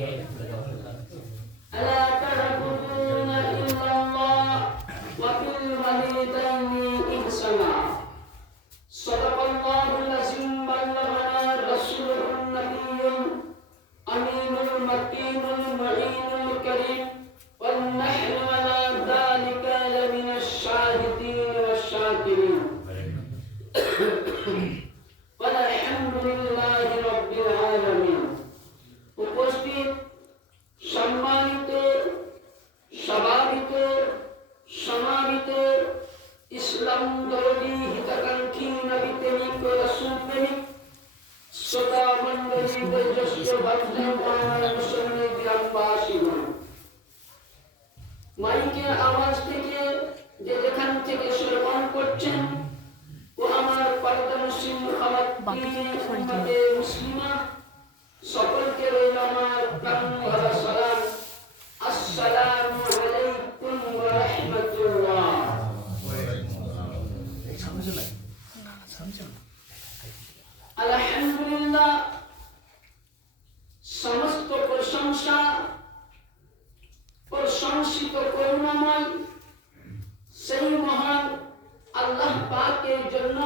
ألا تعبدون إلا الله وبالوالدين إحسانا صدق الله العظيم بلغنا رسوله النبي الأمين المكين المعين الكريم ونحن على ذلك لمن الشاهدين والشاكرين والحمد لله رب العالمين উপস্থিত সম্মানিত স্বভাবিত সমাবিত ইসলাম দরদি হিতাকাঙ্ক্ষী নবী প্রেমিক ও রাসূল প্রেমিক শ্রোতা মণ্ডলী বয়োজ্যেষ্ঠ ভাইজান আমার মুসলমান গ্রামবাসীগণ মাইকের আওয়াজ থেকে যে যেখান থেকে শ্রবণ করছেন ও আমার পর্দা মুসলিম খালাতে মুসলিমা সকলকে রইল আমার প্রাণ ভরা সালাম আসসালামু আলাইকুম ওয়া রাহমাতুল্লাহ। আলহামদুলিল্লাহ সমস্ত প্রশংসা প্রশংসিত করুণাময় সেই মহান আল্লাহ পাকের জন্য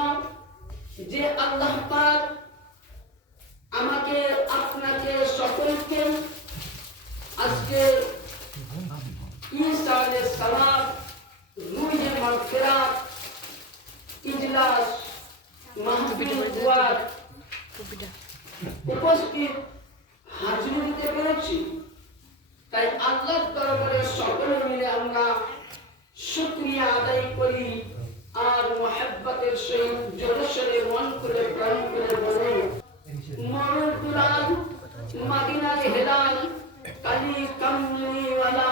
যে আল্লাহ পাক আমাকে আপনাকে সকলকে আজকে ঈসা আলাইহিস সালাম রুহে মাগফিরাত ইজলাস মাহফিল দুয়ার উপস্থিত হাজির হতে পেরেছি। তাই আল্লাহর দরবারে সকলে মিলে আমরা শুকরিয়া আদায় করি আর মুহাব্বতের সহিত জোরে মন করে প্রাণ করে বলি মরুল কুরআন মদিনার হেলাল কালি কামলি ওয়ালা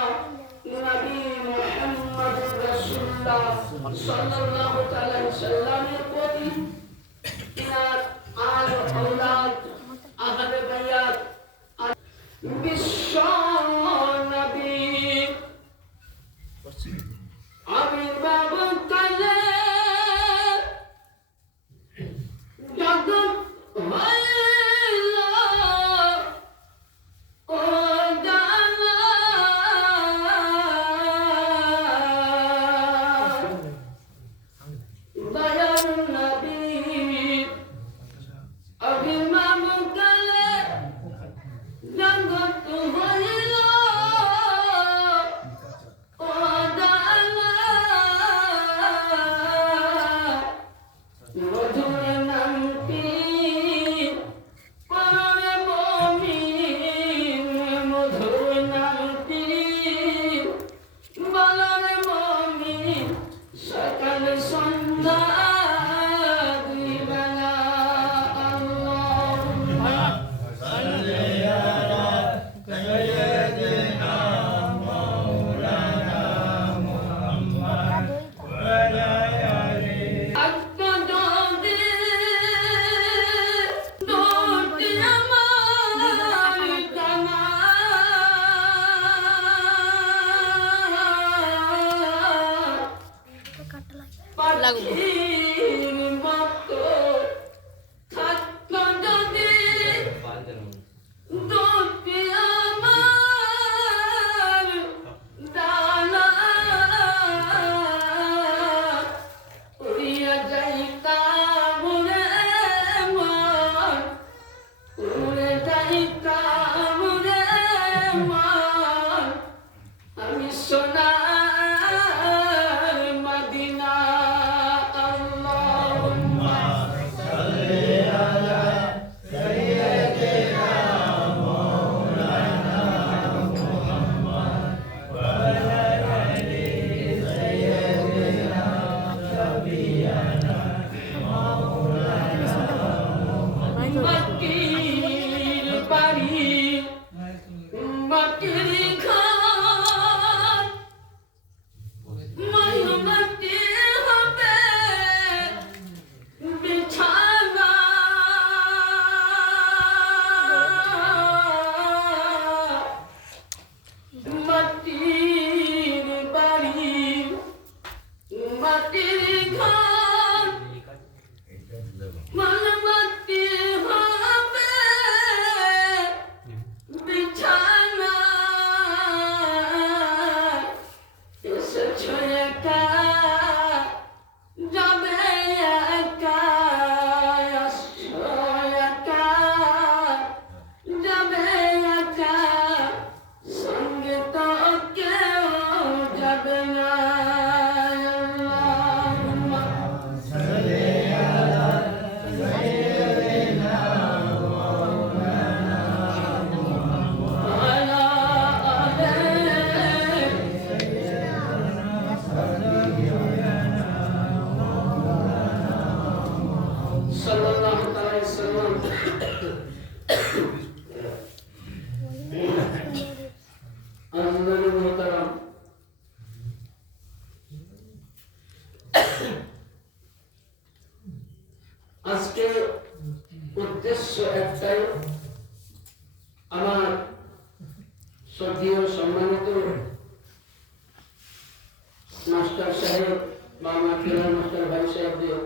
নবী মুহাম্মদুর রাসূলুল্লাহ সাল্লাল্লাহু তাআলা সাল্লামের প্রতি ইনার আর আওলাদ আহলে বায়াত বিশ্ব নবী আবির্ভাব কালে জগৎ বিছানা শ্রদ্ধেয় সম্মানিত মাস্টার সাহেব বা আমার প্রিয় মাস্টার ভাই সাহেবদের,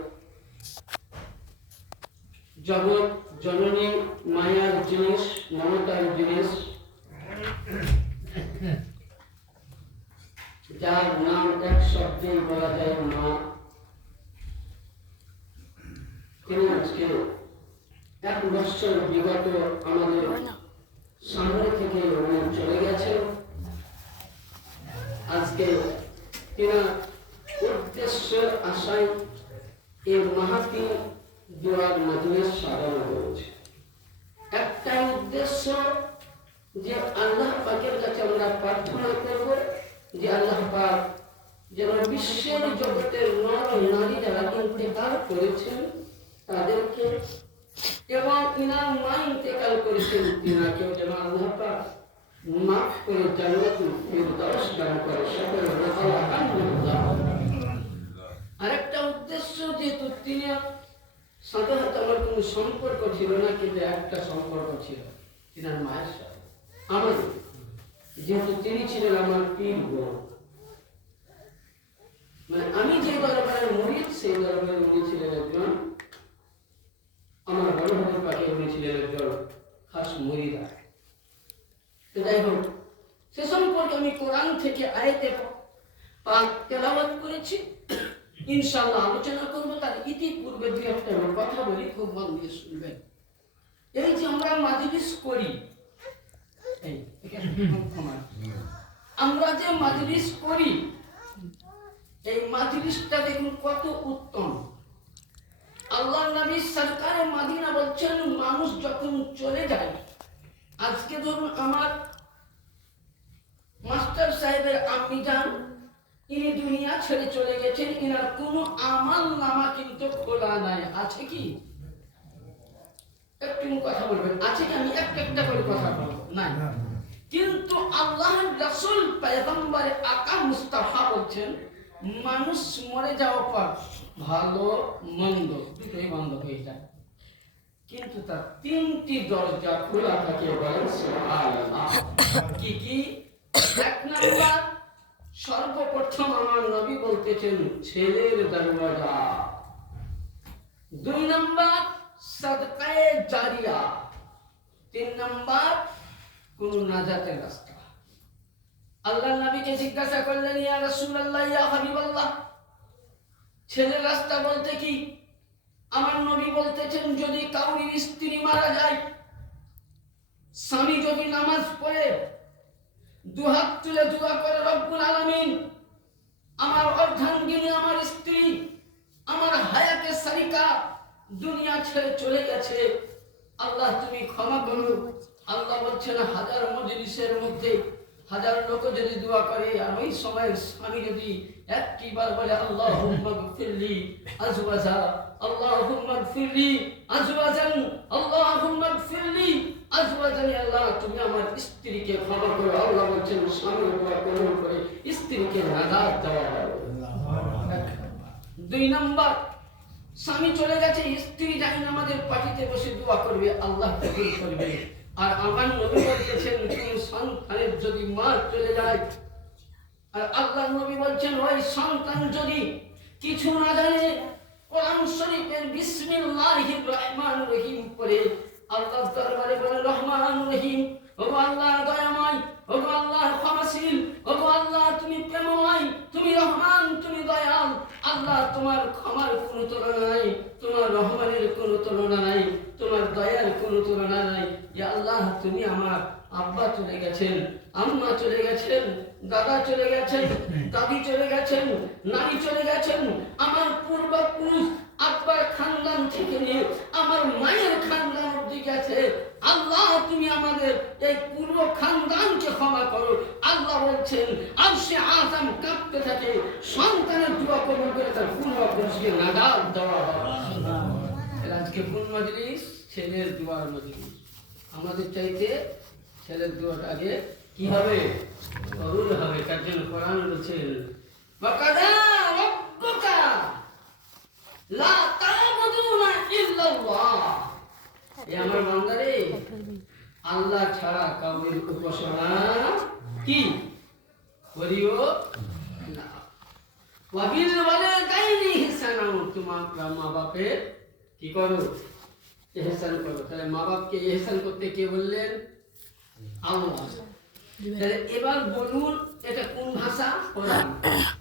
জগৎ জননী মায়ার জিনিস, মমতার জিনিস, যার নাম এক শব্দে বলা যায় মা, তিনি আজকে 1 বছর বিগত আমাদের সামনে থেকে উনি চলে গেছেন। আজকে তিনি উদ্দেশ্যের আশায় এই মাহাতি দোয়ার মজলিস সাজানো হয়েছে। একটাই উদ্দেশ্য যে আল্লাহ পাকের কাছে আমরা প্রার্থনা করব যে আল্লাহ পাক যেন বিশ্বের জগতের নর নারী যারা ইন্তেকাল করেছেন তাদেরকে এবং ইনার মা ইন্তেকাল করেছেন তিনাকেও যেন আল্লাহ পাক মাফ করে জান্নাতুল ফিরদাউস দান করে। সকলে আলহামদুলিল্লাহ। আরেকটা উদ্দেশ্য, যেহেতু তিনি সাথে সাথে আমার কোনো সম্পর্ক ছিল না, কিন্তু একটা সম্পর্ক ছিল তিনার মায়ের সাথে আমার, যেহেতু তিনি ছিলেন আমার পীর গুরু। মানে আমি যে দরবারের মুরিদ, সেই দরবারের উনি ছিলেন একজন আমার বড় ভাইয়ের পাশে, উনি ছিলেন একজন খাস মুরিদা। যাই হোক, সে সম্পর্কে আমি কোরআন থেকে আয়াতে পাক তেলাওয়াত করেছি, ইনশাআল্লাহ আলোচনা করব। তার ইতিপূর্বে দুই একটা কথা বলি, খুব মন দিয়ে শুনবেন। এই যে আমরা মাজলিস করি, আমরা যে মাজলিস করি, এই মাজলিসটা দেখুন কত উত্তম। আল্লাহ নবী সরকারে মদিনা বলছেন, মানুষ যখন চলে যায়, আজকে ধরুন আমার মাস্টার সাহেবের আম্মি যান, ইনি দুনিয়া ছেড়ে চলে গেছেন, ইনার কোনো আমাল নামা কিন্তু খোলা নাই। আছে কি? একটু কথা বলবেন, আছে কি? আমি একটা করে কথা বলবো নাই। কিন্তু আল্লাহর রাসূল পয়গম্বর আকা মুস্তাফা বলছেন, মানুষ মরে যাওয়ার পর ভালো মন্দ দুটোই বন্ধ হয়ে যায়, কিন্তু তার 3টি দরজা খোলা থাকে। বলেন সুবহানাল্লাহ। কি কি? 1 নাম্বার, সর্বপ্রথম আমার নবী বলতেছেন ছেলের দরজা। 2 নাম্বার, সাদকায়ে জারিয়া। 3 নাম্বার, কোন নাজাতের রাস্তা। আল্লাহ নবীকে জিজ্ঞাসা করলেন, ইয়া রাসূলুল্লাহ, ইয়া হাবিবাল্লাহ, ছেলের রাস্তা বলতে কি? আমার নবী বলতেছেন, যদি কাউরির স্ত্রী মারা যায়, স্বামী যদি নামাজ পড়ে দুহাত তুলে দোয়া করে, রব্বুল আলামিন, আমার অর্ধাঙ্গিনী, আমার স্ত্রী, আমার হায়াতে সারিকা দুনিয়া ছেড়ে চলে গেছে, আল্লাহ তুমি ক্ষমা করো। আল্লাহ বলছেন, 1000 মজলিসের মধ্যে 1000 লোক যদি দোয়া করে, আর ওই সময় স্বামী যদি একবার বলে আল্লাহুম্মা গফিরলি আজওয়াজা, আল্লাহুম্মা গফিরলি আজওয়াজান, আল্লাহুম্মা গফিরলি আজওয়াজান, আল্লাহ তুমি আমার স্ত্রীকে ক্ষমা করো। আল্লাহ বলছেন, স্বামীর উপর কবুল করে স্ত্রীকে নাজাত দেওয়া হবে। 2 নাম্বার, স্বামী চলে গেছে, স্ত্রী জাহান্নামের পাটিতে বসে দোয়া করবে, আল্লাহ কবুল করবে। আর আমার নবী বলতেছেন, কোন সন্তানের যদি মা চলে যায়, আর আল্লাহ নবী বলছেন, ওই সন্তান যদি কিছু না জানে, কোরআন শরীফের বিসমিল্লাহির রহমানির রহিম পড়ে আল্লাহর দরবারে বলে, রহমানুর রহিম, ও আল্লাহ দয়াময়, ও আল্লাহ ক্ষমাশীল, ও আল্লাহ তুমি প্রেমময়, তুমি রহমান, তুমি দয়াল, আল্লাহ তোমার ক্ষমার কোনো তুলনা নাই, তোমার রহমানের কোনো তুলনা নাই, তোমার দয়ার কোনো তুলনা নাই। ইয়া আল্লাহ, তুমি আমার আব্বা চলে গেছেন, আম্মা চলে গেছেন, দাদা চলে গেছেন, দাদি চলে গেছেন, নানি চলে গেছেন, আমার পূর্বপুরুষ আব্বার খানদান থেকে নিয়ে আমার মায়ের খানদান অবধি গেছে, আল্লাহ তুমি আমাদের এই পুরো খানদানকে ক্ষমা করো। আল্লাহ বলছেন, আরশে আযম কাঁপতে থাকে, সন্তানের দোয়া কবুল করে তার পূর্বপুরুষকে নাজাত দেওয়া হয়। আজকে কোন মজলিস? ছেলের দোয়ার মজলিস। আমাদের চাইতে ছেলের দোয়াটা আগে কি হবে? কবুল হবে। তার জন্য কোরআন বলছে, ওয়াকাদা রাব্বুকা লা তা'বুদুনা ইল্লাল্লাহ। এ আমার বান্দারে, আল্লাহ ছাড়া কাউকে উপাসনা কি করিও না। ওয়াবিল ওয়ালিদাইনি ইহসানা, তোমার মা বাপের কি করো? ইহসান করো। তাহলে মা বাপকে ইহসান করতে কে বললেন? আল্লাহ। তাহলে এবার বলুন, এটা কোন ভাষা? কোরআন।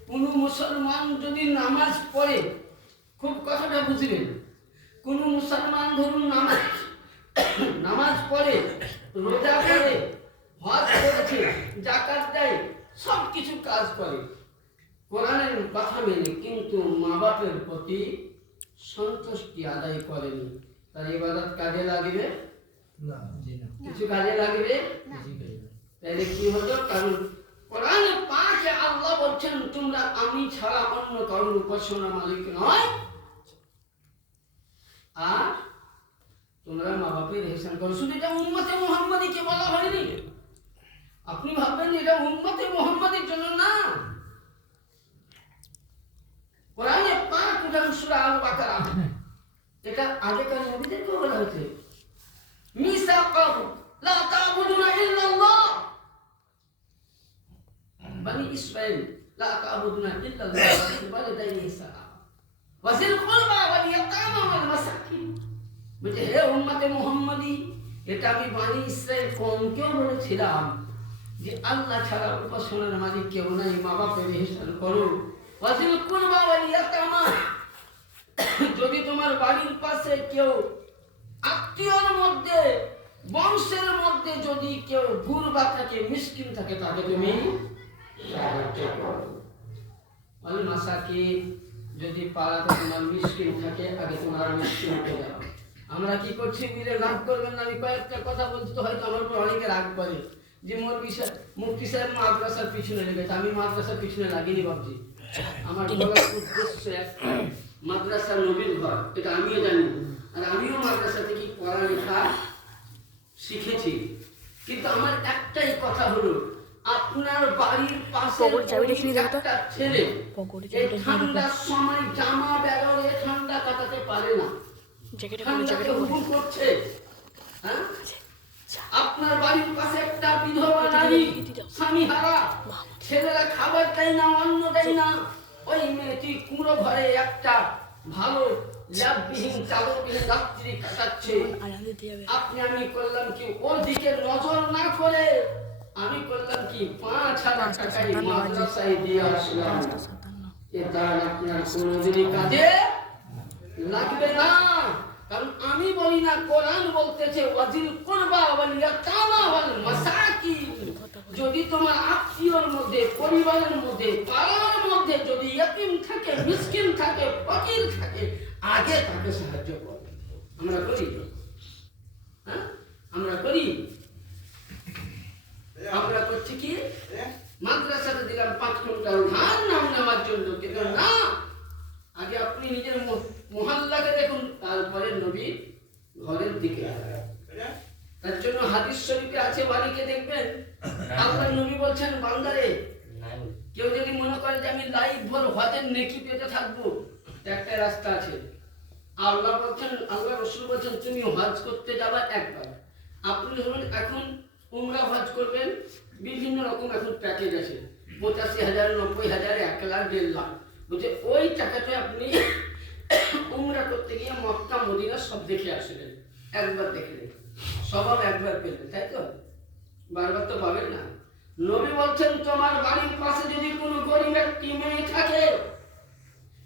কোন মুসলমান যদি নামাজ পড়ে, খুব কথাটা বুঝবেন, কোন মুসলমান ধরুন নামাজ পড়ে, রোজা করে, হজ করেছে, যাকাত দেয়, সব কিছু কাজ করে কোরআনের কথা মেনে, কিন্তু মা বাপের প্রতি সন্তুষ্টি আদায় করেনি, তার ইবাদত কাজে লাগবে না? কিছু কাজে লাগবে? তাহলে কি হলো? কারণ কোরআনে পাকে আল্লাহ বলছেন তোমরা আমি ছাড়া অন্য কারোর উপাসনা মালিক নয়, আর তোমরা মা বাপের ইহসান করো। শুধু এটা উম্মতে মুহাম্মাদীকে বলা হয়নি। আপনি ভাববেন এটা উম্মতে মুহাম্মাদীর জন্য না। কোরআনে পাক উদাহরণ সূরা আল বাকারা, এটা আগেকার নবীদেরকে বলা হয়েছে, মিসাকাহু লা তা'বুদুনা ইল্লাল্লাহ, বনি ইসরাঈল লা তা'বুদুনা ইল্লাল্লাহ ওয়া বিল ওয়ালিদাইনি ইহসানা ওয়া যিল কুরবা ওয়াল ইয়াতামা ওয়াল মাসাকিন। বলে হে উম্মতে মুহাম্মাদী, এটা আমি বনি ইসরাঈল কওমকেও বলেছিলাম যে আল্লাহ ছাড়া উপাসনার মালিক কেউ নাই, মা বাপের ইহসান করো। ওয়া যিল কুরবা ওয়াল ইয়াতামা, যদি তোমার বাড়ির পাশে কেউ আত্মীয়র মধ্যে, বংশের মধ্যে যদি কেউ গুরবা থাকে, মিসকিন থাকে, তাকে তুমি সাহায্য করো। ওয়াল মাসাকিন, যদি পাড়াতে তোমার মিসকিন থাকে, আগে তোমরা মিসকিনকে দাও। আমরা কি করছি মিলে রাগ করবেন না, আমি কয়েকটা কথা বলছি তো হয়তো আমার উপর অনেকে রাগ করে যে মুফতি সাহেব মাদ্রাসার পিছনে লেগেছে। আমি মাদ্রাসার পিছনে লাগিনি ভাবছি, আমার বলার উদ্দেশ্য একটা, মাদ্রাসা নবীর ঘর, এটা আমিও জানি, আর আমিও মাদ্রাসা থেকে পড়ালেখা শিখেছি। কিন্তু আমার একটাই কথা হলো, আপনার বাড়ির পাশে একটা ছেলে এই ঠান্ডার সময় জামা বেরোলে ঠান্ডা কাটাতে পারে না, ঠান্ডাকে উপভোগ করছে, হ্যাঁ? আপনার বাড়ির পাশে একটা বিধবা নারী, স্বামী হারা, ছেলেরা খাবার দেয় না, অন্ন দেয় না, ওই মেয়েটি কুঁড়ো ঘরে একটা ভালো ল্যাববিহীন চাদরবিহীন রাত্রি কাটাচ্ছে। আপনি আমি করলাম কি, ওর দিকে নজর না করে আমি করলাম কি, ৫,০০০ টাকায় মাদ্রাসায় দিয়ে আসলাম। এটা আপনার কোনোদিনই কাজে লাগবে না। কারণ আমি বলি না, কোরআন বলতেছে ওয়াজিল কুরবা ওয়াল ইয়াতামা ওয়াল মাসাকিন, যদি তোমার আত্মীয়র মধ্যে, পরিবারের মধ্যে, পাড়ার মধ্যে যদি ইয়তীম থাকে, মিসকিন থাকে, ফকির থাকে, আগে তাকে সাহায্য করো। আমরা করি? হ্যাঁ, আমরা করি? আমরা করছি কি, মাদ্রাসাতে দিলাম ৫ কুইন্টাল ধান নাম নেওয়ার জন্য, কিন্তু না, আগে আপনি নিজের মহল্লাকে দেখুন, তারপরে নবী ঘরের দিকে। তার জন্য হাদিস শরীফে আছে, বাড়িকে দেখবেন আল্লাহ নবী বলছেন, বান্দারে কেউ যদি মনে করে যে আমি লাইফ ভর হজের নেকি পেতে থাকবো, একটা রাস্তা আছে। আল্লাহ বলছেন, আল্লাহ রাসূল বলছেন, তুমি হজ করতে যাবা একবার। আপনি ধরুন এখন উমরা হজ করবেন, বিভিন্ন রকম এখন প্যাকেজ আছে, ৮৫,০০০, ৯০,০০০, ১ লাখ, ১.৫ লাখ, বুঝে ওই টাকাতে আপনি উমরা করতে গিয়ে মক্কা মদিনা সব দেখে আসবেন, একবার দেখলেন, স্বভাব একবার পেলেন, তাই তো? বারবার তো পাবেন না। নবী বলছেন, তোমার বাড়ির পাশে যদি কোনো গরিব একটি মেয়ে থাকে,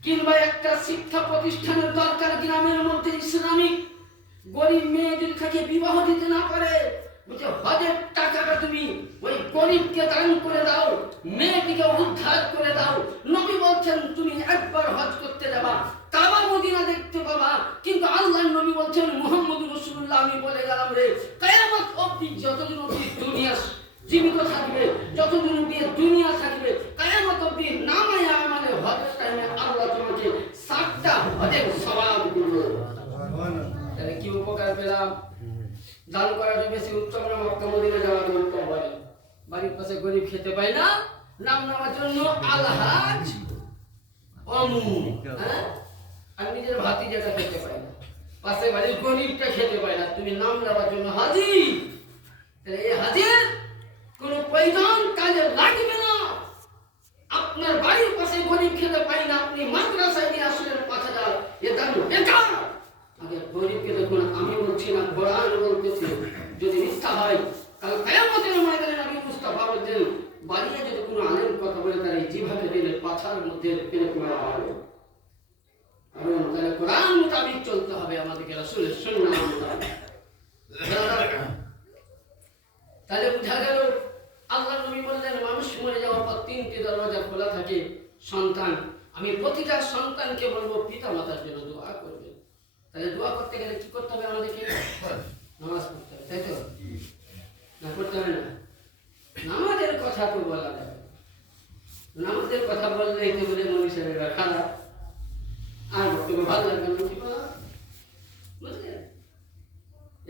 কিংবা একটা শিক্ষা প্রতিষ্ঠানের দরকার গ্রামের মধ্যে ইসলামিক, গরিব মেয়ে যদি থাকে, বিবাহ দিতে না পারে, বুঝে হজের টাকাটা তুমি ওই গরিবকে দান করে দাও, মেয়েটিকে উদ্ধার করে দাও। নবী বলছেন তুমি একবার হজ করতে যাবা, কাবা মদিনা দেখতে পাবা, কিন্তু আল্লাহর নবী বলছেন, মুহাম্মদুর রাসূলুল্লাহ, আমি বলে গেলাম রে, কিয়ামত অবধি যতদিন অবধি দুনিয়া জীবিত থাকবে, যতদিন অবধি দুনিয়া থাকবে, কিয়ামত অবধি নামায়ে আমালে হজের টাইমে আল্লাহ তোমাকে 7টা হজের সওয়াব দিবে। তাহলে কি উপকার পেলাম? দান করাটা বেশি উত্তম না মক্কা মদিনা যাওয়াটা উত্তম? বলেন, বাড়ির পাশে গরিব খেতে পায় না, নাম নেওয়ার জন্য আলহাজ হ্যাঁ, আর নিজের ভাতি যেটা খেতে পায় না, পাশে বাড়ির গরিবটা খেতে পায় না, তুমি নাম নেওয়ার জন্য হাজি, তাহলে এই হাদিস কোনো প্রয়োজন কাজে লাগবে না। আপনার বাড়ির পাশে গরিব খেতে পাই না, আপনি মাদ্রাসায় নিয়ে আসলেন 5,000, এ দাম বেকার। আগে গরিবকে দেখুন, আমি বলছি না, কোরআন বলতেছে। যদি মিথ্যা হয় কাল কিয়ামতের ময়দানে নবী মুস্তাফা বলেন, বাড়িতে যদি কোনো আলেম কথা বলে তার যেভাবে দিলে পাছার মধ্যে ফেলে পড়া হবে। কারণ তাহলে কোরআন মোতাবিক চলতে হবে আমাদেরকে, রাসূলের সুন্নাহ মোতাবিক। তাহলে বুঝা গেল আল্লাহ নবী বললেন মানুষ মরে যাওয়ার পর 3টি দরজা খোলা থাকে। সন্তান, আমি প্রতিটা সন্তানকে বলবো পিতা মাতার জন্য দোয়া করবে। তাহলে দোয়া করতে গেলে কি করতে হবে আমাদেরকে? নামাজ পড়তে হবে, তাই তো? না করতে হবে না? নামাজের কথা তো বলা যাবে, নামাজের কথা বললে তো বলে মনীষেরা খারাপ আর বক্তব্য ভালো লাগবে না, কি বলা বুঝলেন?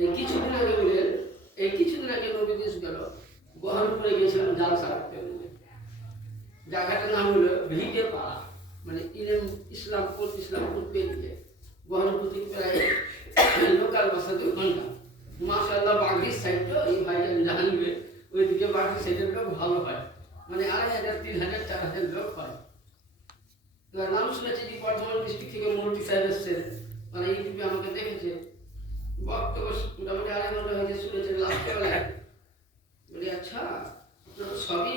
এই কিছুদিন আগে বললেন, এই কিছুদিন আগে নবী দেশ গেল, বহরমপুরে গিয়েছিলাম জালসা করতে। জায়গাটার নাম হলো ভিটে পাড়া, মানে ইসলামপুর পেরিয়ে বহরমপুর থেকে প্রায় লোকাল ভাষা 2 ঘন্টা। মাশাআল্লাহ বাগির সাইডটা এই ভাইজান জানবে, ওইদিকে বাগির সাইডের লোক ভালো হয়, মানে 2,500, 3,000, 4,000 লোক হয়। নাম শুনেছি যে বর্ধমান ডিস্ট্রিক্ট থেকে মন্ত্রী সাহেব এসছেন, মানে ইউটিউবে আমাকে দেখেছে, বক্তব্য মোটামুটি 2.5 ঘন্টা হয়েছে শুনেছেন। লাস্টে বেলায় বলি, আচ্ছা আপনারা সবই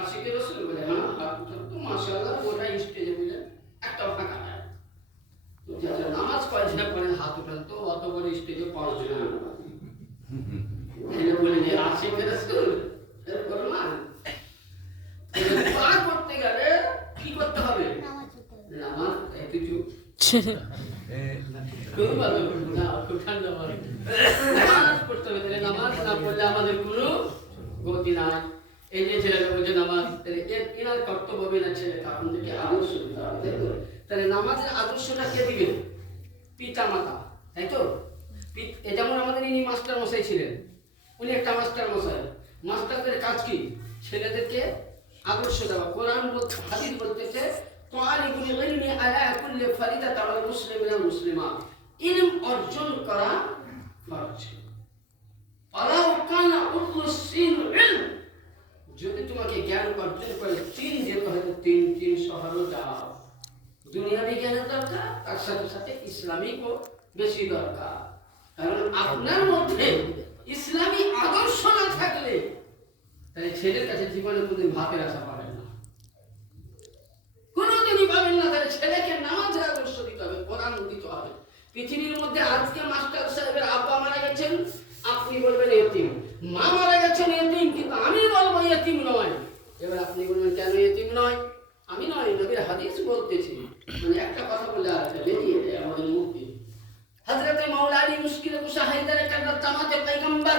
আশিকে রসুল? বলে হ্যাঁ, হাত উঠান তো। মাশাআল্লাহ গোটা স্টেজে বলে একটা ফাঁকা নাই। আচ্ছা নামাজ কয়জনা পড়েন হাত উঠান তো, অত বড় স্টেজে 5 জন বলে যে আশিকে রসুল করমান। দোয়া করতে গেলে কি করতে হবে? নামাজ কিছু খুব ভালো না, খুব ঠান্ডা মানে নামাজ পড়তে হবে। তাহলে নামাজ না পড়লে আমাদের কোনো গতি নাই। এই যে ছেলেটা বলছে নামাজ, এনার কর্তব্য হবে না ছেলেটা আপনাদেরকে আদর্শ দিতে হবে, তাই তো? তাহলে নামাজের আদর্শটা কে দিবে? পিতা মাতা, তাই তো? যেমন আমাদের ইনি মাস্টার মশাই ছিলেন, উনি একটা মাস্টার মশাই। মাস্টারদের কাজ কি? ছেলেদেরকে আদর্শ দেওয়া। কোরআন বলতে, হাদিস বলতেছে তালিবুল ইলমি আলা কুল্লি ফারিদাত আল মুসলিমিনা মুসলিমা, ইলম অর্জন করা ফরজ। আলাউ কানা উখলুস সিন ইলম, যদি তোমাকে জ্ঞান অর্জন করে 3 যেতে হয় তো 3 শহরও যাও। দুনিয়াবি জ্ঞানের দরকার, তার সাথে সাথে ইসলামিকও বেশি দরকার। কারণ আপনার মধ্যে ইসলামী আদর্শ না থাকলে তাহলে ছেলের কাছে জীবনে কোনদিন ভাতের আশা পাবেন না, কোনদিনই পাবেন না। তাহলে ছেলেকে নামাজের আদর্শ দিতে হবে, কোরআন দিতে হবে। পৃথিবীর মধ্যে আজকে মাস্টার সাহেবের আব্বা মারা গেছেন, আপনি বলবেন এতিম। মা মারা গেছেন এতিম, কিন্তু আমি বলবো এতিম নয়। এবার আপনি বলবেন কেন এতিম নয়? আমি নয়, নবীর হাদিস বলতেছি। মানে একটা কথা বলে আর একটা বেরিয়ে যায় আমাদের মুখে। হযরতে মাওলা আলী মুশকিল কুশা হায়দারে কাররাত জামাতে পয়গম্বর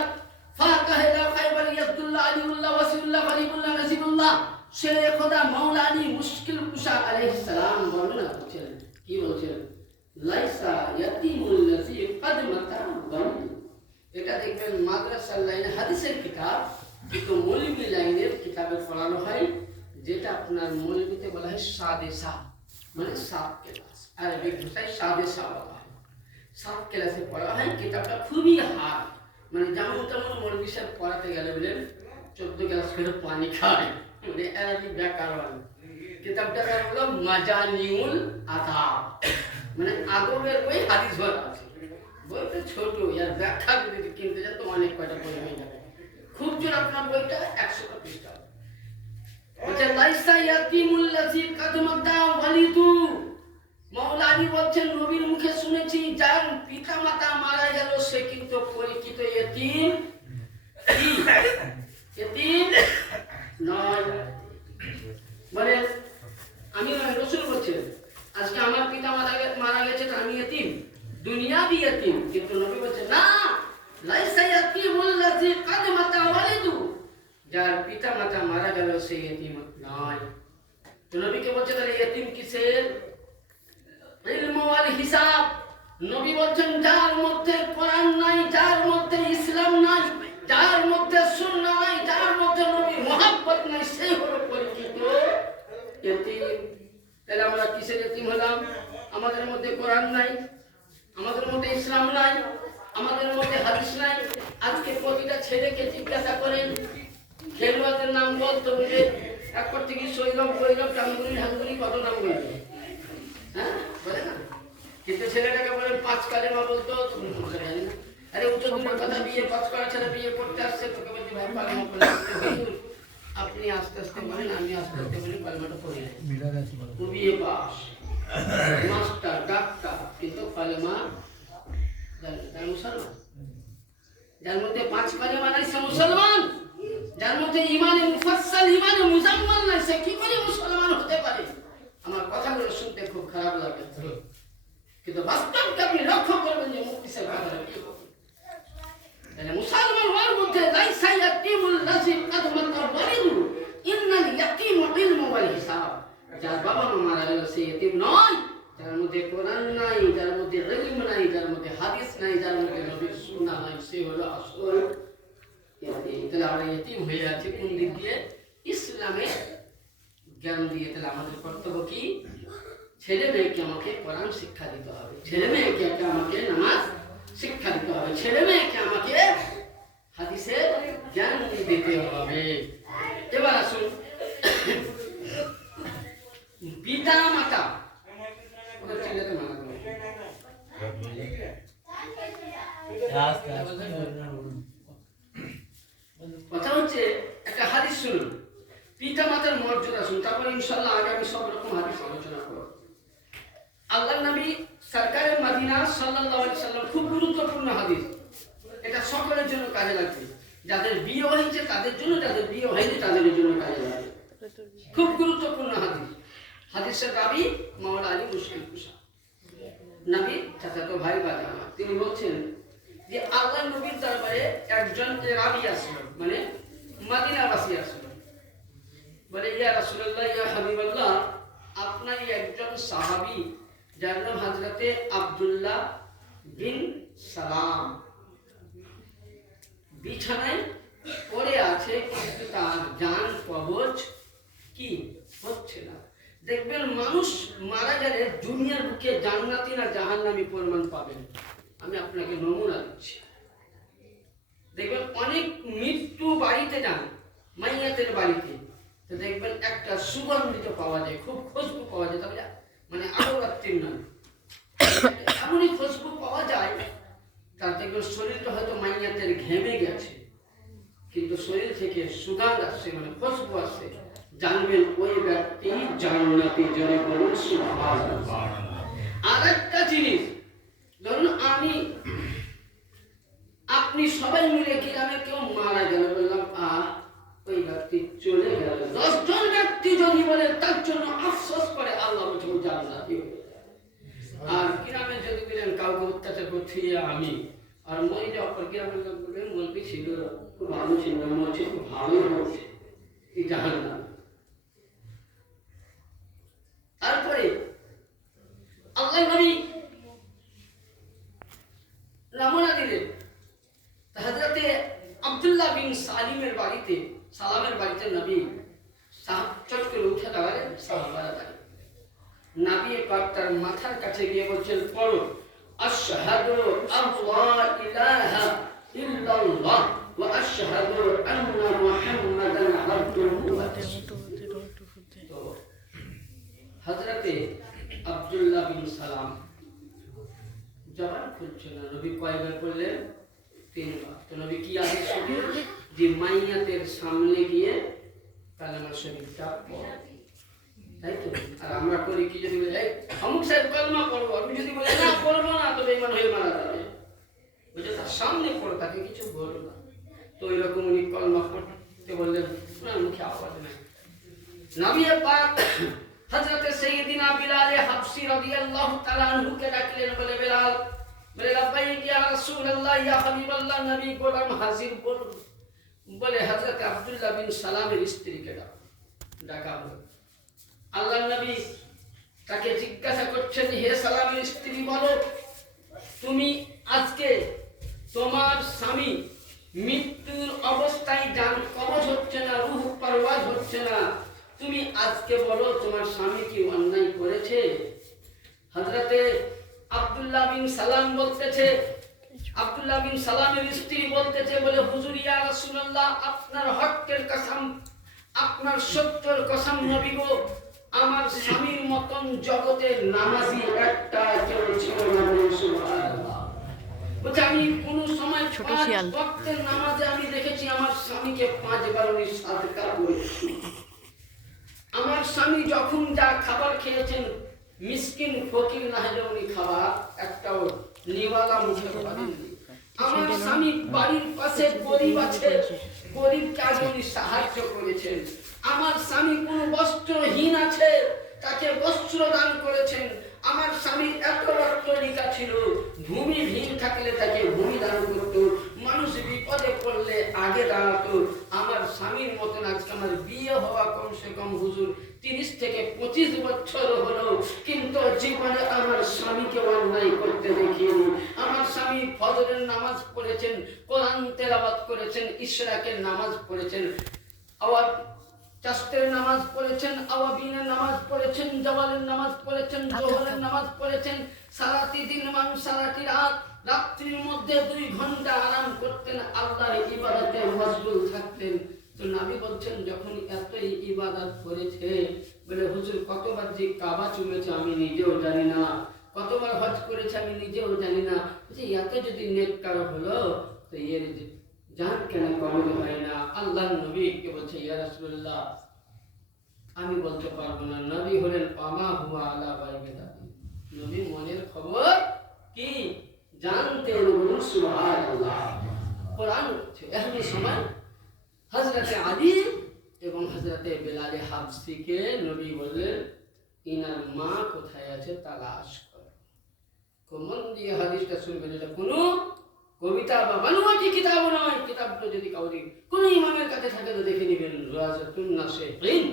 ফাকাহিলা খায়বার ইয়াদুল্লাহ আলিউল্লাহ ওয়াসিউল্লাহ খলিফুল্লাহ নাজিবুল্লাহ শেরে খোদা মাওলা আলী মুশকিল কুশা আলাইহিস সালাম বর্ণনা করছেন। কি বলছেন? লাইসা ইয়াতিমুল লাযী ক্বাদ মাতা বানি। এটা দেখবেন মাদ্রাসার লাইনে হাদিসের কিতাব, কিন্তু মৌলবী লাইনের কিতাবে পড়ানো হয়, যেটা আপনার মৌলবীতে বলা হয় সাদেসা, মানে 7 ক্লাস। আরবিক ভাষায় সাদেসা বলা হয়। 7 ক্লাসে পড়া হয়। কিতাবটা খুবই হার্ড, মানে যেমন তেমন মৌলবী সাহেব পড়াতে গেলে বলেন 14 ক্লাস করে পানি খায়, মানে আরবি ব্যাকরণ। কিতাবটা হলো মাজানিউল আদাব, মানে আদবের বই, হাদিস ভরা আছে। বইটা ছোট, এর ব্যাখ্যা যদি কিনতে যান তো অনেক কয়টা বই হয়ে যাবে। খুব জোর আপনার বইটা 100 পৃষ্ঠা। বলছে লাইসা ইয়াতিমুল লাযী কাদ মাতা ওয়ালিদু। মাওলা আলী বলছেন নবীর মুখে শুনেছি যার পিতা মাতা মারা গেল সে কিন্তু পরিচিত ইতিম, ইতিম নয়। মানে আমি নয়, রাসূল বলছেন আজকে আমার পিতা মারা গেছে তো আমি ইতিম, দুনিয়াবি ইতিম। কিন্তু নবী বলছেন না, লাইসা ইয়াতিমুল লাযী কাদ মাতা ওয়ালিদু, যার পিতা মাতা মারা গেল সে ইতিম নয়। তো নবীকে বলছে তাহলে ইতিম কিসের? ইলম ওয়াল হিসাব। নবী বলছেন যার মধ্যে কোরআন নাই, যার মধ্যে ইসলাম নাই, যার মধ্যে সুন্নাহ নাই, যার মধ্যে নবীর মুহাব্বত নাই, সেই হলো পরিচিত ইতিম। তাহলে আমরা কিসের ইতিম হলাম? আমাদের মধ্যে কোরআন নাই, আমাদের মধ্যে ইসলাম নাই, আমাদের মধ্যে হাদিস নাই। আজকে প্রতিটা ছেলেকে জিজ্ঞাসা করেন খেলোয়াড়দের নাম বলতে বলে এক করতে কি সৈরব বৈরব টাঙ্গুরি ঢাঙ্গুরি কত নাম বলবে, হ্যাঁ বলে না? কিন্তু ছেলেটাকে বলে 5 কালেমা বলতো, জানি না। আরে উচ্চ দূরের কথা, বিয়ে 5 করা ছেলে বিয়ে করতে আসছে, তোকে বলছি ভাই কালেমা পড়ে আপনি আস্তে আস্তে বলেন, আমি আস্তে আস্তে বলি কালেমাটা পড়ে যাই। বিয়ে পাস মাস্টার ডাক্তার, কিন্তু কালেমা জানে মুসলমান। যার মধ্যে 5 কালেমা নাই সে মুসলমান। যার মধ্যে ইমানে মুফাসসাল ইমানে মুজাম্মাল নাই সে কি করে মুসলমান হতে পারে? আমার কথাগুলো শুনতে খুব খারাপ লাগে, কিন্তু বাস্তবকে আপনি লক্ষ্য করবেন যে মুফতি সাহেব কথা কি বলেন। তাহলে মুসলমান হওয়ার মধ্যে লাইসা ইয়াতিমুল লাযী কাদ মাতা ওয়ালিদু ইন্নাল ইয়াতিমু ইলমু ওয়াল হিসাব। যার বাবা মা মারা গেল সে ইতিম নয়, যার মধ্যে কোরআন নাই, যার মধ্যে ইলম নাই, যার মধ্যে হাদিস নাই, যার মধ্যে নবীর সুন্নাহ নাই, সে হলো আসল ইয়াতিম। তাহলে আমরা ইতিম হয়ে আছি কোন দিক দিয়ে? ইসলামে জ্ঞান দিয়ে। তাহলে আমাদের কর্তব্য কি? ছেলে মেয়েকে আমাকে কোরআন শিক্ষা দিতে হবে, ছেলে মেয়েকে আমাকে নামাজ শিক্ষা দিতে হবে, ছেলে মেয়েকে আমাকে হাদিসের জ্ঞান দিতে হবে। এবার আসুন পিতা মাতা, ছেলেকে মানা করবে কথা হচ্ছে একটা হাদিস শুনুন, পিতা মাতার মর্যাদা শুনুন, তারপর ইনশাআল্লাহ আগামী সব রকম হাদিস আলোচনা করব। আল্লাহর নবী সরকারে মদিনা সাল্লাল্লাহু আলাইহি সাল্লাম, খুব গুরুত্বপূর্ণ হাদিস, এটা সকলের জন্য কাজে লাগবে। যাদের বিয়ে হয়েছে তাদের জন্য, যাদের বিয়ে হয়নি তাদের জন্য কাজে লাগবে। খুব গুরুত্বপূর্ণ হাদিস। হাদিসের রাবি মাওলানা আলী মুশকিল কুশা, নবী চাচাতো ভাই বাজামা, তিনি বলছেন যে আল্লাহর নবীর দরবারে একজন রাবি আসলো, মানে মদিনাবাসী আসলো, বলে ইয়া রাসূলুল্লাহ ইয়া হাবিবাল্লাহ, আপনারই একজন সাহাবী যার নাম হযরতে আব্দুল্লাহ বিন সালাম বিছানায় পড়ে আছে, কিন্তু তার জান কবজ কি হচ্ছে না। দেখবেন মানুষ মারা গেলে দুনিয়ার বুকে জান্নাতি না জাহান্নামী প্রমাণ পাবেন। আমি আপনাকে নমুনা দিচ্ছি। দেখবেন অনেক মৃত্যু বাড়িতে যান, মাইয়াতের বাড়িতে, তো দেখবেন একটা সুগন্ধিত পাওয়া যায়, খুব খুশবু পাওয়া যায়, তবে মানে আরো রাত্রির নয়, এমনই খুশবু পাওয়া যায়, তার দেখবেন শরীরটা হয়তো মাইয়াতের ঘেমে গেছে, কিন্তু শরীর থেকে সুগন্ধ আসছে, মানে খুশবু আসছে, জানবেন ওই ব্যক্তি জান্নাতি। জোরে বলুন সুবহানাল্লাহ। আরেকটা জিনিস, ধরুন আপনি সবাই মিলে গ্রামে কেউ মারা গেল, বললাম ওই ব্যক্তি চলে গেল, 10 জন ব্যক্তি যদি বলে তার জন্য আফসোস করে, আল্লাহ বলছেন জান্নাতি। আর গ্রামে যদি বলেন কাউকে অত্যাচার করছি আমি, আর মই যে অপর গ্রামের লোক বলবেন বলবি ছিল খুব ভালো ছিল, মরছে খুব ভালো হচ্ছে, এই জাহান্নাম। তারপরে আল্লাহ নবী নমুনা দিলেন, হযরতে আব্দুল্লাহ বিন সালামের বাড়িতে নবী সাহাব চট করে উঠে দাঁড়ালেন, সাহাবারা দাঁড়িয়ে, নবী পাক তার মাথার কাছে গিয়ে বলছেন, পড়ো আশহাদু আল্লা ইলাহা ইল্লাল্লাহ ওয়া আশহাদু আন্না মুহাম্মাদান আবদুহু ওয়া রাসূলুহু। হযরতে আব্দুল্লাহ বিন সালাম জবান খুলছে না, নবী কয়বার বললেন? 3 বার। তো নবী কি আদেশ করলেন? যে মাইয়াতের সামনে গিয়ে কালেমা শরীফটা পড়ো, তাই তো? আর আমরা করি কি, যদি বলে অমুক সাহেব কালেমা পড়বো, আমি যদি বলি না পড়বো না, তো বেঈমান হয়ে মারা যাবে, বুঝে তার সামনে পড়ো, তাকে কিছু বলো না। তো এরকম উনি কালেমা পড়তে বললেন, ওনার মুখে আওয়াজ নাই। নবী পাক হযরত সাইয়্যিদিনা বিলাল হাবশী রাদিয়াল্লাহু তাআলা আনহুকে ডাকলেন, বলে বিলাল, বলে লাব্বাইক ইয়া রাসূলুল্লাহ ইয়া হাবিবাল্লাহ, নবী গোলাম হাজির বলুন। বলে হযরত আব্দুল্লাহ বিন সালামের স্ত্রীকে ডাকা হলো। আল্লাহর নবী তাকে জিজ্ঞাসা করছেন, হে সালামের স্ত্রী, বলো তুমি আজকে তোমার স্বামী মৃত্যুর অবস্থায় জান কবজ হচ্ছে না, রূহ পারওয়াজ হচ্ছে না, তুমি আজকে বলো তোমার স্বামী কি অন্যায় করেছে? হযরতে আব্দুল্লাহ বিন সালাম বলতেছে, আব্দুল্লাহ বিন সালামের স্ত্রী বলতেছে, বলে হুজুর ইয়া রাসূলুল্লাহ, আপনার হকের কসম, আপনার সত্যের কসম নবী গো, আমার স্বামীর মতন জগতের নামাজি একটা কেউ ছিল না। সুবহানাল্লাহ। বলছে আমি কোন সময় পাঁচ ওয়াক্তের নামাজে আমি দেখেছি আমার স্বামীকে 5 বার উনি সাদকা করেছেন। আমার স্বামী যখন যা খাবার খেয়েছেন, মিসকিন ফকির না হলে উনি খাবার একটাও নিওয়ালা মুখে পাবেননি। আমার স্বামী বাড়ির পাশে গরিব আছে, গরিব কাজে উনি সাহায্য করেছেন। আমার স্বামী কোন বস্ত্রহীন আছে, তাকে বস্ত্র দান করেছেন। আমার স্বামী এত রক্তলিকা ছিল, ভূমিহীন থাকলে তাকে ভূমি দান করতো, মানুষ বিপদে পড়লে আগে দাঁড়াতো। আমার স্বামীর মতন আজকে আমার বিয়ে হওয়া কমসে কম হুজুর 30 থেকে 25 বছর হলো, কিন্তু জীবনে আমার স্বামীকে অন্যায় করতে দেখিনি। আমার স্বামী ফজরের নামাজ পড়েছেন, কোরআন তেলাওয়াত করেছেন, ইশরাকের নামাজ পড়েছেন, আওয়াজ চাষের নামাজ পড়েছেন, আওয়াবিনের নামাজ পড়েছেন, জওয়ালের নামাজ পড়েছেন, জোহরের নামাজ পড়েছেন। সারাটি দিন এবং সারাটি রাত, রাত্রির মধ্যে 2 ঘন্টা আরাম করতেন, আল্লাহর ইবাদতে মশগুল থাকতেন। তো নবী বলছেন যখন এতই ইবাদত করেছে, বলে হুজুর কতবার যে কাবা চুমেছে আমি নিজেও জানি না, কতবার হজ করেছে আমি নিজেও জানি না। যে এত যদি নেককার হলো, তো এর জান কেন কবল হয় না? আল্লাহ নবীকে বলছে, ইয়া রাসূলুল্লাহ আমি বলতে পারবো না। নবী হলেন পামা হুয়া আলা বাইদাতি, নবী মনের খবর কি জানতেন। বলুন সুবহানাল্লাহ। কোরআন এমনি সময় হযরতে আলী এবং হযরতে বেলাল হাবশিকে নবী বললেন, ইনার মা কোথায় আছে তালাশ করো। কোমন দিয়ে হাদিসটা শুনবেন, এটা কোনো কবিতা বা বানোয়াটি কিতাব নয়। কিতাবটা যদি কাউরি কোন ইমামের কাছে থাকে তো দেখে নেবেন, রাওয়াজাতুন নাসিহিন,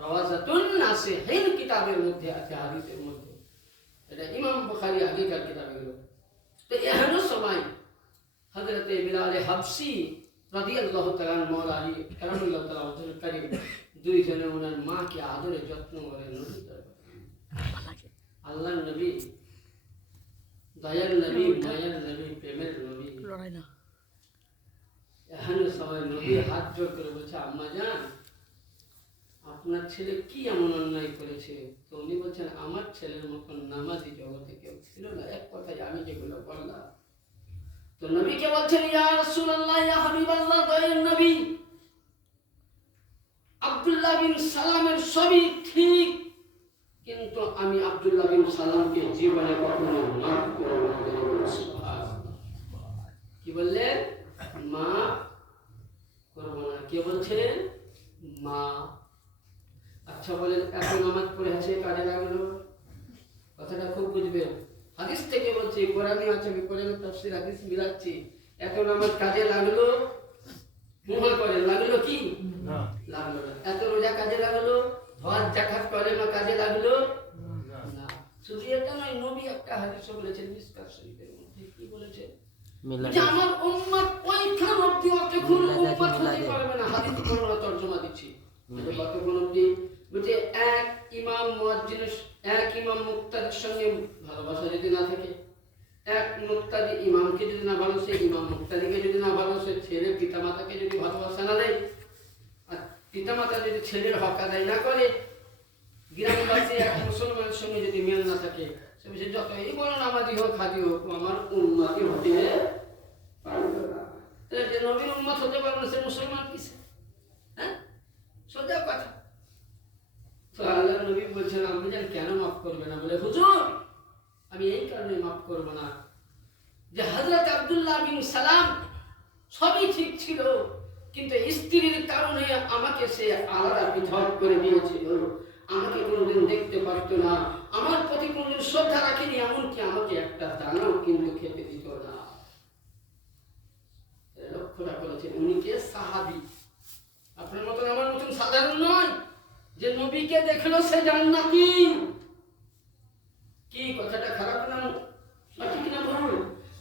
রাওয়াজাতুন নাসিহিন কিতাবের মধ্যে আছে, হাদিসের মধ্যে। এটা ইমাম বুখারী আগেকার কিতাবগুলো। তো এহেন সময় হযরতে বিলাল হাবশী রাদিয়াল্লাহু তাআলা মাওলা আলী কারামাল্লাহু তাআলা ওয়াজহুল কারীম, দুইজনে ওনার মাকে আদরে যত্ন করে নবীর দরবারে। আল্লাহর নবী, দয়ার নবী, মায়ার নবী, প্রেমের নবী, এহেন সময় নবী হাত জোড় করে বলছে, আম্মা জান আপনার ছেলে কি এমন অন্যায় করেছে? তো উনি বলছেন, আমার ছেলের মতন নামাজি জগতে কেউ ছিল না, এক কথায় আমি যেগুলো বললাম। তো নবীকে বলছেন, ইয়া রাসূলুল্লাহ, ইয়া হাবিবাল্লাহ, দয়ার নবী, আব্দুল্লাহ বিন সালামের সবই ঠিক, কিন্তু আমি আব্দুল্লাহ বিন সালামকে জীবনে কখনো মাফ করব না। কি বললেন? মাফ করব না। কে বলছেন? মা। আচ্ছা বলেন, এত নামাজ পড়ে আছে কাজে লাগলো? কথাটা খুব বুঝবেন, হাদিস থেকে বলছি, কোরআনে আছে, আমি কোরআনের তাফসীর হাদিস মিলাচ্ছি। এত নামাজ কাজে লাগলো? মুহা করে লাগলো কি? না, লাগলো না। এত রোজা কাজে লাগলো? হজ যাকাত কলেমা কাজে লাগলো? না। শুধু এটা নয়, নবী একটা হাদিসে বলেছেন মিসকাত শরীফের মধ্যে, কি বলেছেন? যে আমার উম্মত ওইখান অবধি অতক্ষণ উম্মত হতে পারবে না। হাদিস কোরআন তরজমা দিচ্ছি, কতক্ষণ অবধি? বলছে এক ইমাম মুয়াজ্জিন, এক ইমাম মুক্তাদির সঙ্গে ভালোবাসা যদি না থাকে, এক মুক্তাদি ইমামকে যদি না ভালোবাসে, ইমাম মুক্তাদিকে যদি না ভালোবাসে, ছেলে পিতামাতাকে যদি ভালোবাসা না দেয়, আর পিতামাতা যদি ছেলের হক আদায় না করে, গ্রামবাসী এক মুসলমানের সঙ্গে যদি মিল না থাকে, সে বলছে যতই বড় নামাজি হোক, হাজি হোক, আমার উম্মতি হতে পারবে না। তাহলে যে নবীর উম্মত হতে পারবে না, সে মুসলমান কিসে? হ্যাঁ, সোজা কথা। তো আল্লাহ নবী বলছেন, আপনি জান কেন মাফ করবে না? বলে হুজুর আমি এই কারণে মাফ করব না যে হযরত আব্দুল্লাহ বিন সালাম সবই ঠিক ছিল, কিন্তু স্ত্রীর কারণে আমাকে সে আলাদা পৃথক করে দিয়েছিল। আমাকে কোনোদিন দেখতে পারতো না, আমার প্রতি কোনোদিন শ্রদ্ধা রাখেনি, এমনকি আমাকে একটা দানাও কিন্তু খেতে দিত না। লক্ষ্যটা করেছেন, উনি কে? সাহাবী। আপনার মতন আমার মতন সাধারণ নয় যে নবীকে দেখলো সে জান্নাতি। কি কথাটা খারাপ না? সঠিক না বলুন?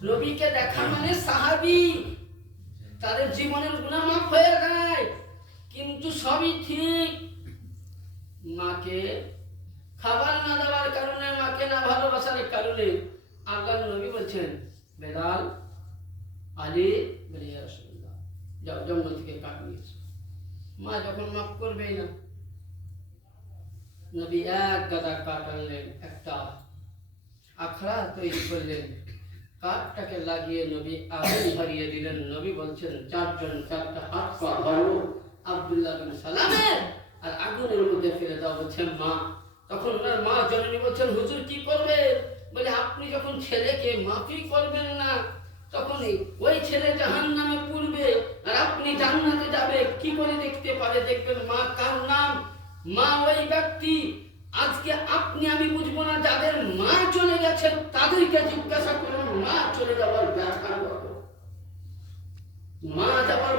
নবীকে দেখা মানে সাহাবী, তাদের জীবনের গুনাহ মাফ হয়ে যায়, কিন্তু সবই ঠিক। মাকে খাবার না দেওয়ার কারণে, মাকে না ভালোবাসার কারণে আল্লাহর নবী বলছেন, বেলাল আলী বলে ইয়া রাসূলুল্লাহ, যাও জঙ্গল থেকে কাঠ নিয়ে এসো। মা যখন মাফ করবেই না, নবী এক গাদা কাঠ আনলেন, একটা আখড়া তৈরি করলেন, কাঠটাকে লাগিয়ে নবী আগুন ধরিয়ে দিলেন। নবী বলছেন চারজন চারটা হাত পা ধরো আব্দুল্লাহ বিন সালামের আর আগুনের মধ্যে ফেলে দাও। বলছেন মা, তখন ওনার মা জননী বলছেন হুজুর কি করবে? বলে আপনি যখন ছেলেকে মাফি করবেন না, তখন ওই ছেলে জাহান্নামে পড়বে আর আপনি জান্নাতে যাবে কি করে দেখতে পারে? দেখবেন মা কার নাম? মা ওই ব্যক্তি। আজকে আপনি আমি বুঝবো না, যাদের মা চলে গেছেন তাদেরকে জিজ্ঞাসা করুন মা চলে যাওয়ার ব্যাখ্যা কত। মা যাওয়ার